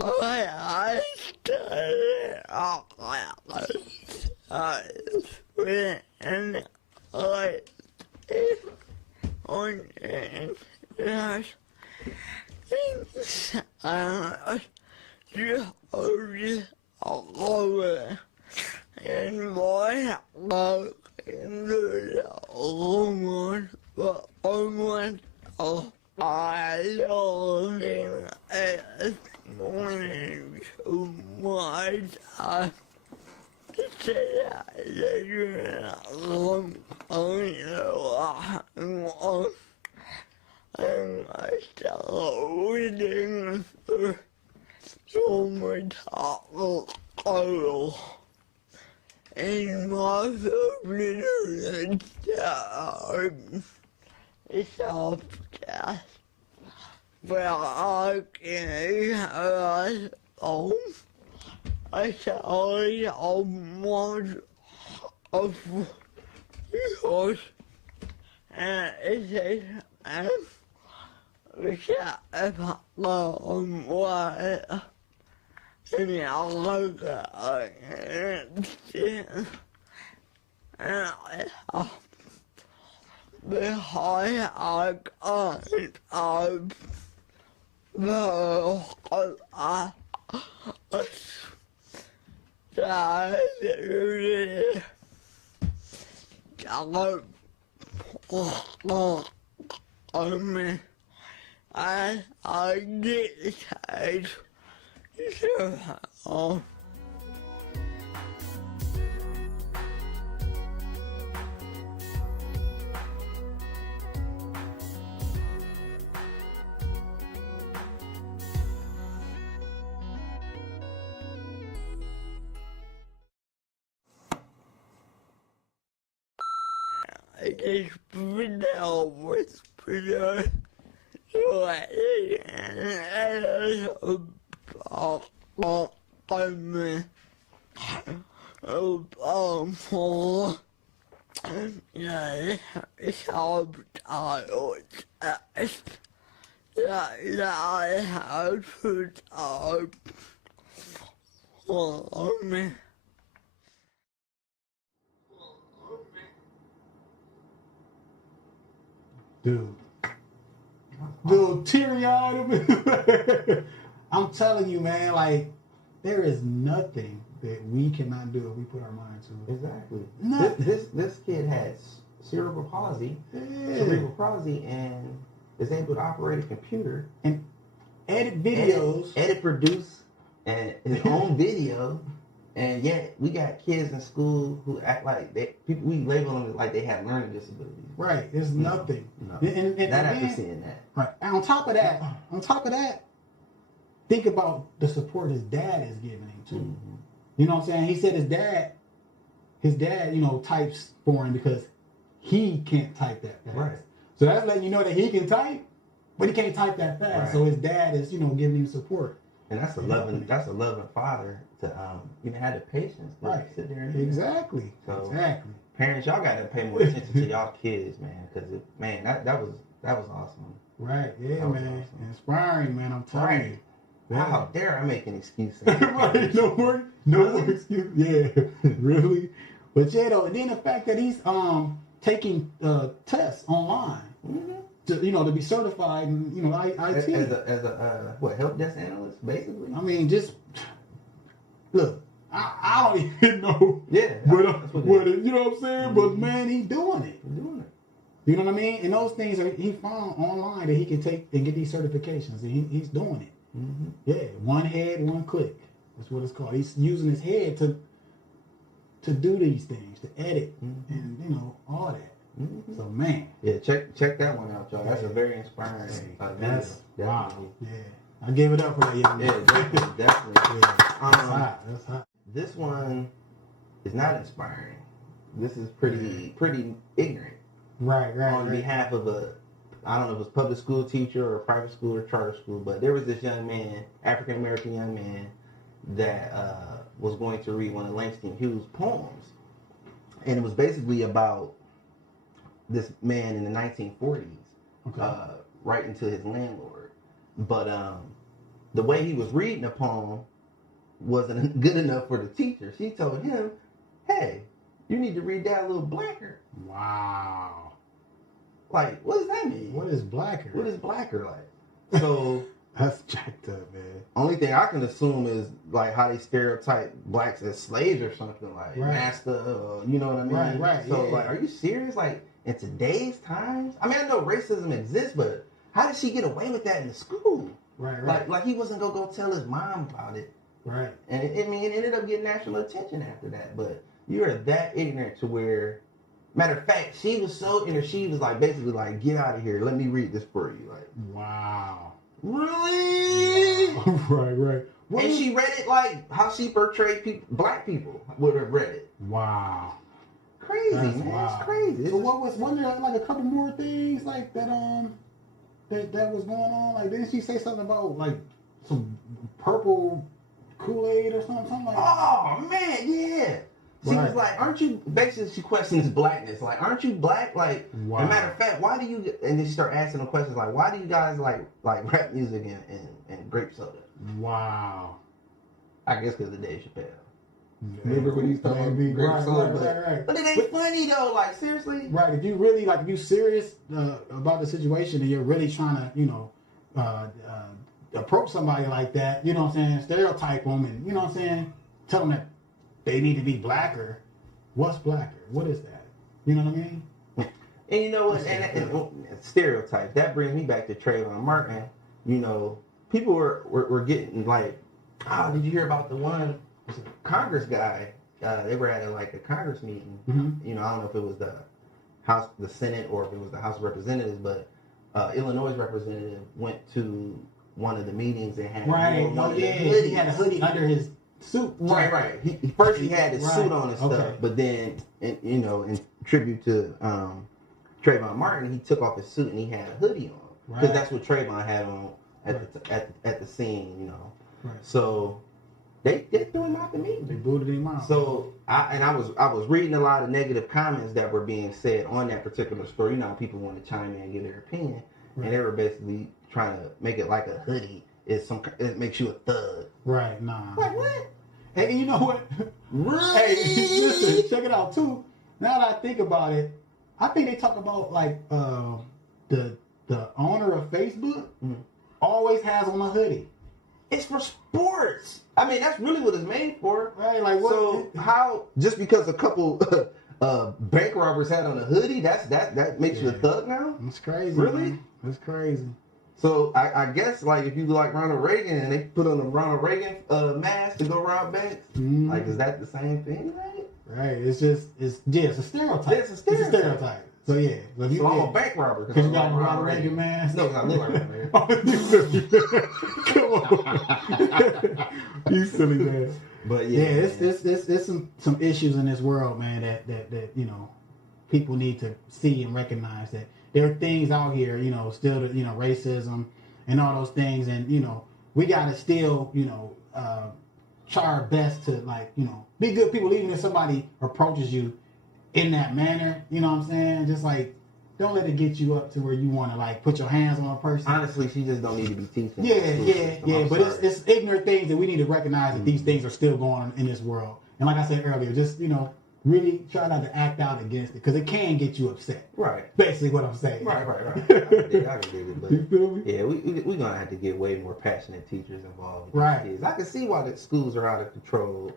I started off with an on things just over and boy love into the woman but almost I love him as morning too much I said that you're not long and I started reading so much oil in my favorite it's a podcast where I can home. I saw one of yours and it says we got about what and I look at it and behind I got I get excited. So, this video was pretty yeah, it's all tired. I have to talk for me. Dude, teary-eyed. I'm telling you, man, like, there is nothing that we cannot do if we put our mind to it. Exactly. Nothing. This kid has cerebral palsy, and is able to operate a computer and edit videos, edit, produce, and his own video. And yet we got kids in school who act like we label them like they have learning disabilities. Right. There's nothing. No. And not after seeing that. Right. And on top of that, think about the support his dad is giving him too. Mm-hmm. You know what I'm saying? He said his dad, types for him because he can't type that fast. Right. So that's letting you know that he can type, but he can't type that fast. Right. So his dad is, giving him support. And that's a loving father to even have the patience to sit there and do exactly. So exactly. Parents, y'all got to pay more attention to y'all kids, man, because that was awesome. Right. Yeah, man. Awesome. Inspiring, man. I'm telling you. Yeah. How dare I make an excuse? Right. No more excuse. Yeah. Really. But yeah, though, and then the fact that he's taking tests online. Mm-hmm. To be certified in IT as a help desk analyst, basically. I mean, just look, I don't even know. Yeah, what you know what I'm saying? Mm-hmm. But man, he's doing it. You know what I mean? And those things he found online that he can take and get these certifications, and he's doing it. Mm-hmm. Yeah, one head, one click. That's what it's called. He's using his head to do these things, to edit, and all that. Mm-hmm. So man, yeah, check that one out, y'all. That's a very inspiring. That's wow. Yeah, I gave it up for that young man. Yeah, definitely. Yeah. That's hot. This one is not inspiring. This is pretty ignorant. Right. On behalf of I don't know if it was public school teacher or private school or charter school, but there was this young man, African American young man, that was going to read one of Langston Hughes' poems, and it was basically about this man in the 1940s, writing to his landlord. But the way he was reading the poem wasn't good enough for the teacher. She told him, hey, you need to read that a little blacker. Wow. Like, what does that mean? What is blacker? What is blacker like? So that's jacked up, man. only thing I can assume is like how they stereotype blacks as slaves or something, like master, you know what I mean? Right. So like, are you serious? Like in today's times? I mean, I know racism exists, but how did she get away with that in the school? Right. Like he wasn't gonna go tell his mom about it. Right. And it ended up getting national attention after that. But you are that ignorant to where, matter of fact, she was so ignorant. She was like, basically like, get out of here. Let me read this for you. Like, wow. Really? Wow. Right. What and she read it like how she portrayed black people would have read it. Wow. Crazy, man. Wow. It's crazy. So wasn't there like a couple more things like that that was going on? Like, didn't she say something about like some purple Kool-Aid or something like that? Oh man, yeah. She was like, aren't you, basically she questions blackness. Like, aren't you black? Like, as a matter of fact, why do you, and then she start asking them questions like, why do you guys like rap music and grape soda? Wow. I guess because of Dave Chappelle. Yeah. Remember when he started grape soda? Right. But it ain't funny though, like, seriously? Right, if you really, like, if you serious about the situation and you're really trying to, you know, approach somebody like that, you know what I'm saying, stereotype them and, you know what I'm saying, tell them that they need to be blacker. What's blacker? What is that? You know what I mean? And you know what? And stereotypes. That brings me back to Trayvon Martin. You know, people were getting like, did you hear about the one Congress guy? They were at a Congress meeting. Mm-hmm. You know, I don't know if it was the Senate, or if it was the House of Representatives, but Illinois' representative went to one of the meetings and had he had a hoodie under his suit. Right. He had his suit on and stuff, but then, you know, in tribute to Trayvon Martin, he took off his suit and he had a hoodie on, because that's what Trayvon had on at the scene, you know. Right. So they threw him out the meeting. They booted him out. So I was reading a lot of negative comments that were being said on that particular story. You know, people want to chime in and give their opinion, and they were basically trying to make it like a hoodie it makes you a thug. Right, nah. Like what? Hey, you know what? Really? Hey, listen, check it out too. Now that I think about it, I think they talk about like the owner of Facebook always has on a hoodie. It's for sports. I mean, that's really what it's made for. Right, like what? So how, just because a couple bank robbers had on a hoodie, that makes you a thug now? That's crazy. Really? Man. That's crazy. So I guess like if you like Ronald Reagan and they put on a Ronald Reagan mask to go rob banks, like is that the same thing, right? Right. It's a stereotype. It's a stereotype. So yeah. So I'm a bank robber because you got a Ronald Reagan mask. No, because I look like Reagan. Come on, you silly man. But there's some issues in this world, man, that you know people need to see and recognize that there are things out here, you know, still, you know, racism and all those things, and you know we gotta still, you know, try our best to, like, you know, be good people, even if somebody approaches you in that manner, you know what I'm saying? Just like, don't let it get you up to where you want to like put your hands on a person. Honestly, she just don't need to be teaching. Yeah. But it's ignorant things that we need to recognize that these things are still going on in this world. And like I said earlier, just, you know, really try not to act out against it, because it can get you upset. Right. Basically what I'm saying. Right. I can dig it. But you feel me? Yeah, we're going to have to get way more passionate teachers involved with right. kids. I can see why the schools are out of control.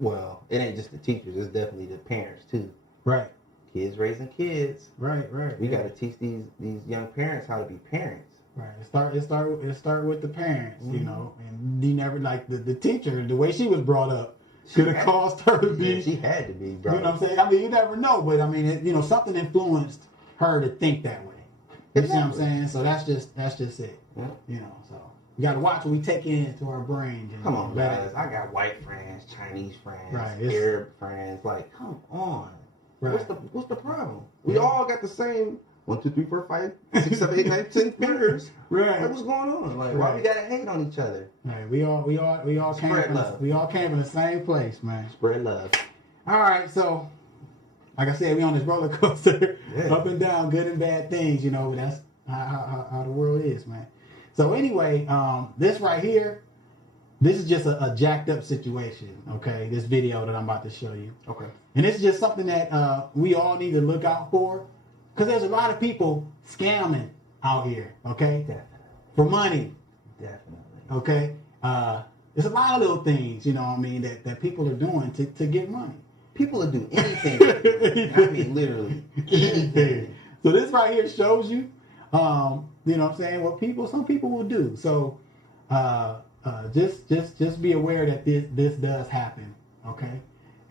Well, it ain't just the teachers, it's definitely the parents too. Right. Kids raising kids. Right. We got to teach these young parents how to be parents. Right. It start with the parents, you know, and you never, like the teacher, the way she was brought up could have caused her to be. Yeah, she had to be, bro. You know what I'm saying? I mean, you never know, but I mean, you know, something influenced her to think that way. You see what I'm saying? So that's just it. Yeah. You know, so we got to watch what we take into our brains. Come on, guys. I got white friends, Chinese friends, Arab friends. Like, come on. Right. What's the problem? We all got the same 1, 2, 3, 4, 5, 6, 7, 8, 9, 10 fingers. Right. Like, what's going on? Like, why we gotta hate on each other? Right. We all came from the same place, man. Spread love. All right. So, like I said, we on this roller coaster, up and down, good and bad things. You know, that's how the world is, man. So anyway, this right here, this is just a jacked up situation, okay? This video that I'm about to show you. Okay. And it's just something that we all need to look out for, because there's a lot of people scamming out here, okay? Definitely. For money. Definitely. Okay? There's a lot of little things, you know what I mean, that people are doing to get money. People will do anything. I mean, literally anything. So this right here shows you, you know what I'm saying, what some people will do. So just be aware that this does happen, okay?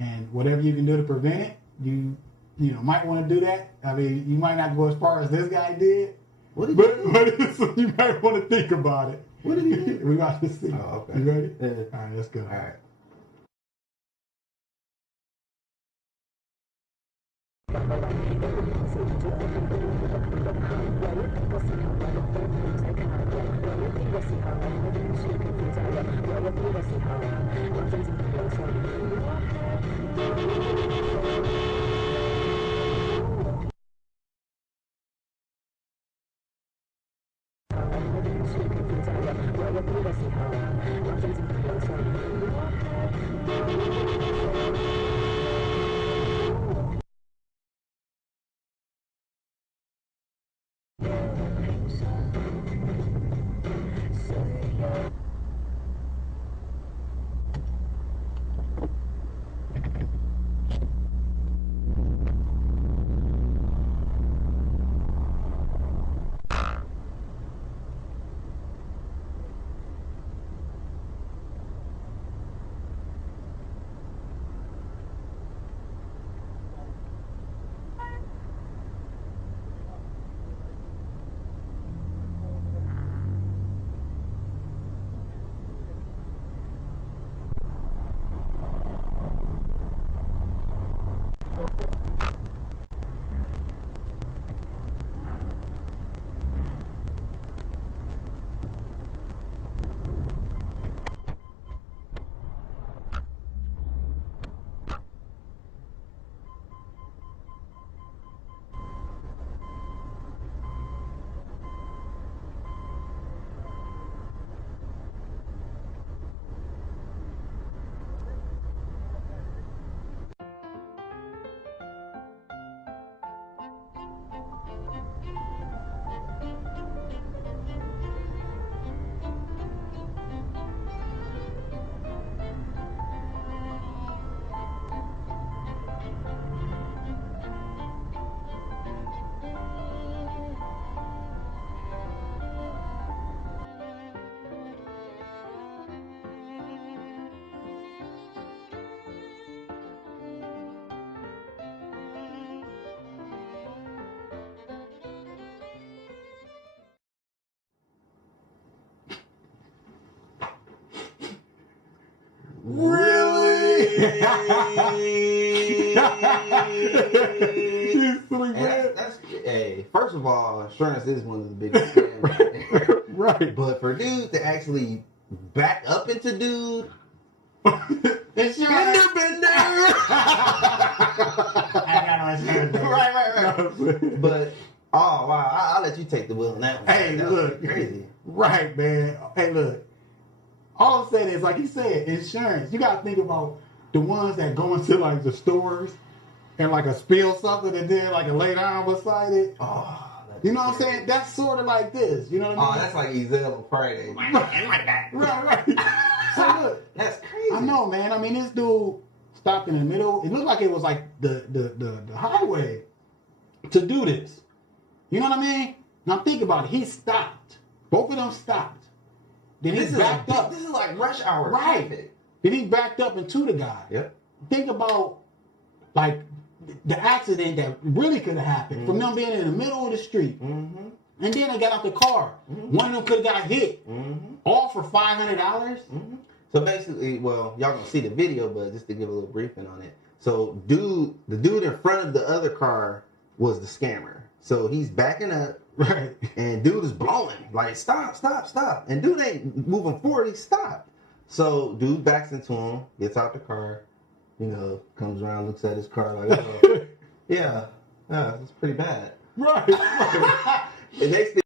And whatever you can do to prevent it, you might want to do that. I mean, you might not go as far as this guy did, but you might want to think about it. What did he do? We got to see. Oh, okay. You ready? Yeah. All right, let's go. All right. Really? Hey, first of all, insurance is one of the biggest scams. Right. But for dude to actually back up into dude, Insurance. bender. I got no insurance. Right. But oh wow, I'll let you take the wheel on that one. Hey, that look, crazy. Right, man. Hey, look. All I'm saying is, like you said, insurance. You gotta think about the ones that go into like the stores and like a spill something and then like a lay down beside it. Oh, you know what I'm saying? That's sort of like this. You know what I mean? Oh, that's like Ezel on Friday. Right. So look, That's crazy. I know, man. I mean, this dude stopped in the middle. It looked like it was like the highway to do this. You know what I mean? Now think about it. He stopped. Both of them stopped. Then he backed up. This is like rush hour. Right. Traffic. Then he backed up into the guy. Yep. Think about like the accident that really could have happened from them being in the middle of the street. Mm-hmm. And then they got out the car. Mm-hmm. One of them could have got hit. Mm-hmm. All for $500. Mm-hmm. So basically, well, y'all gonna see the video, but just to give a little briefing on it. So the dude in front of the other car was the scammer. So he's backing up. Right. And dude is blowing. Like, stop. And dude ain't moving forward, he stopped. So dude backs into him, gets out the car, comes around, looks at his car like, oh, yeah, it's pretty bad. Right. And next thing